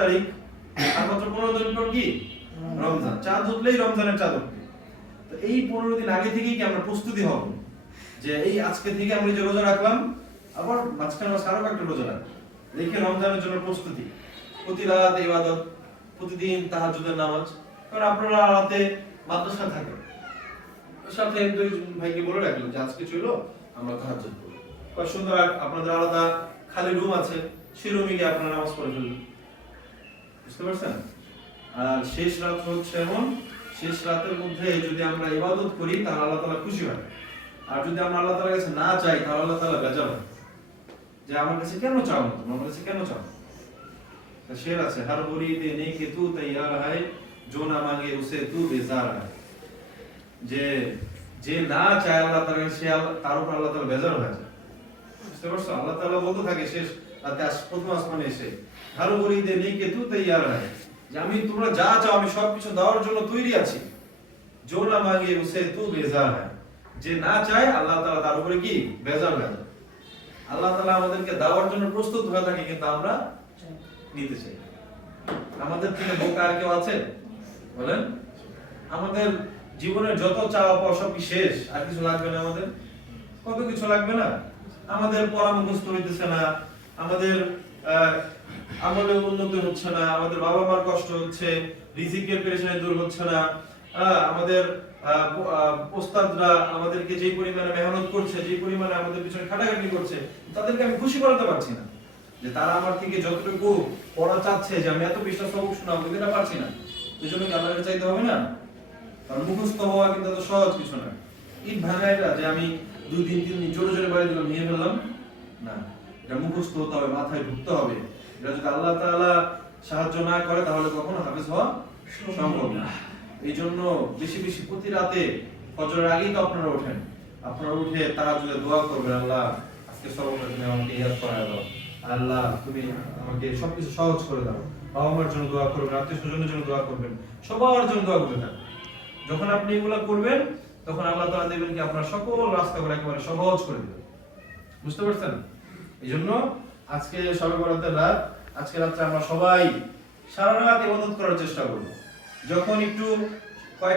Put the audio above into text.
তারিখ, আর মাত্র 15 দিন পর কি রমজান। চাঁদ উঠলেই রমজানের চাঁদ উঠবে। তো এই 15 দিন আগে থেকেই কি আমরা প্রস্তুতি হব যে এই আজকে থেকে আমরা যে রোজা রাখলাম, আবার মাঝখানে আরো একটা রোজা রাখবো, রেখে রমজানের জন্য প্রস্তুতি। প্রতি রাত ইবাদত, প্রতিদিন তাহাজ্জুদের নামাজ। কারণ আপনারা রাতে মাদ্রাসা থাকেন, সাথে দুই ভাইকে বলে রাখলাম যে আজকে চলো আমরা তাহাজ্জুদ করব। কত সুন্দর আপনাদের আলাদা খালি রুম আছে, সেই রুমে গিয়ে আপনারা নামাজ পড়ে ফেলবেন। বুঝতে পারছেন? আর শেষ রাত হচ্ছে এমন, শেষ রাতের মধ্যে যদি আমরা ইবাদত করি তাহলে আল্লাহ তাআলা খুশি হয়। আর যদি আমরা আল্লাহ তাআলার কাছে না চাই তাহলে আল্লাহ তাআলা বেজার হয় যে আমার কাছে কেন চাও না, তোমার কাছে কেন চাও। তা শের আছে, হর মুরিদে নেকে তু তৈয়ার হয়, जो ना मांगे उसे तू बेजार है। যে না চায় আল্লাহ তাআলা, সে তার উপর আল্লাহ তাআলা বেজার হয়ে যায়। বুঝতে পারছো? আল্লাহ তাআলা বলতে থাকে শেষ রাতে প্রথম আসমানে এসে, হর মুরিদে নেকে তু তৈয়ার হয়, যে আমি তোমরা যা চাও আমি সবকিছু দেওয়ার জন্য তৈরি আছি। जो ना मांगे उसे तू बेजार है। যে না চায় আল্লাহ তাআলা তার উপরে কি বেজার হয়ে যায়। আল্লাহ তাআলা আমাদেরকে দেওয়ার জন্য প্রস্তুত হয়ে থাকে, কিন্তু আমরা নিতে চাই। আমাদের থেকে বোকা আর কেউ আছে বলেন? আমাদের জীবনের যত চাওয়া পাওয়া সব কি শেষ? আর কিছু লাগবে না আমাদের? কত কিছু লাগবে না? আমাদের পরামর্শ হইতেছে না, আমাদের আমলের উন্নতি হচ্ছে না, আমাদের বাবা মার কষ্ট হচ্ছে, রিজিকের পেরেশানি দূর হচ্ছে না, আমাদের ওস্তাদরা আমাদেরকে যে পরিমাণে মেহনত করছে, যে পরিমাণে আমাদের পিছনে খাটাখাটি করছে, তাদেরকে আমি খুশি করাতে পারছি না। যে তারা আমার থেকে যতটুকু পড়া চাচ্ছে যে আমি এত পৃষ্ঠা সবক শোনাবো, এটা পারছি না। এই জন্য কি আল্লাহর চাইতে হবে না? কারণ মুখস্থ হওয়া কিন্তু এত সহজ কিছু না। ইট ভাঙাইটা যে আমি 2 দিন 3 দিন জোরে জোরে বাড়ি দিলাম নিয়ে ফেললাম না, এটা মুখস্থ হতে হবে, মাথায় ঢুকতে হবে। এটা যদি আল্লাহ তাআলা সাহায্য না করে তাহলে কখনো হাফেজ হওয়া সম্ভব না। এই জন্য বেশি বেশি প্রতি রাতে ফজরের আগেই তো আপনারা ওঠেন, আপনারা উঠে তাহাজ্জুদে দোয়া করবেন, আল্লাহ আজকে সর্বদা তুমি আমাকে ইয়াদ করায় দাও, আল্লাহ তুমি আমাকে সবকিছু সহজ করে দাও। বাবা মার জন্য দোয়া করবেন, আত্মীয় স্বজনের জন্য দোয়া করবেন, সবার জন্য দোয়া করতে থাকবেন। যখন আপনি এগুলো করবেন তখন আল্লাহ তাআলা দেখবেন কি আপনার সকল রাস্তাগুলো একেবারে সহজ করে দিবেন। বুঝতে পারছেন? এই জন্য আজকে শবে বরাতের রাত, আজকে রাত্রে আমরা সবাই সারা রাত ইবাদত করার চেষ্টা করব। যখন একটু